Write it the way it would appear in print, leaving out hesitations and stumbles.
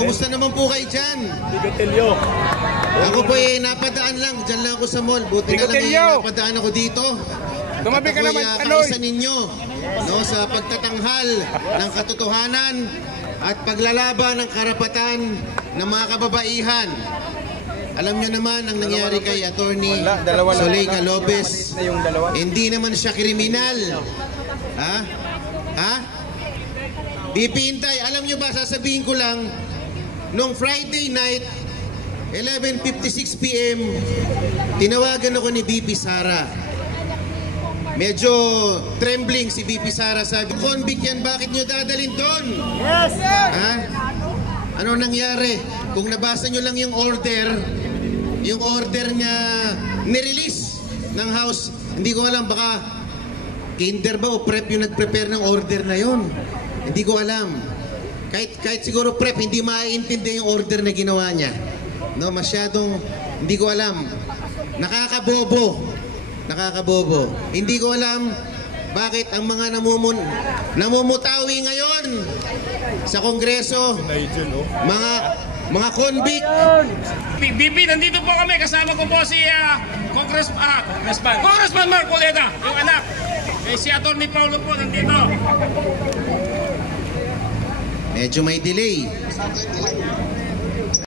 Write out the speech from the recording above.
kumusta naman po kayo dyan? Bigotelyo. Ako po napadaan lang. Diyan lang ako sa mall. Buti na lang napadaan ako dito. Tumabi ka naman, kaisa ninyo, no, sa pagtatanghal ng katotohanan at paglalaban ng karapatan ng mga kababaihan. Alam nyo naman ang nangyari kay Attorney Zuleika Lopez. Hindi naman siya kriminal. Ha? Ha? BP Intay, alam nyo ba, sasabihin ko lang, nung Friday night, 11:56 PM, tinawagan ako ni BP Sara. Medyo trembling si BP Sara. Sabi, convict yan, bakit nyo dadalhin doon? Yes, sir! Ha? Ano nangyari? Kung nabasa nyo lang yung order niya nirelease ng House, hindi ko alam, baka kinder ba o prep yung nag-prepare ng order na yon. Hindi ko alam. Kahit siguro prep, hindi maiintindi yung order na ginawa niya. No, masyadong, hindi ko alam. Nakakabobo. Hindi ko alam bakit ang mga namumutawi ngayon sa Kongreso, mga convict. BP, nandito po kami. Kasama ko po si Congressman Marcoleta, yung anak. Si Atty. Paulo po nandito. Medyo may delay.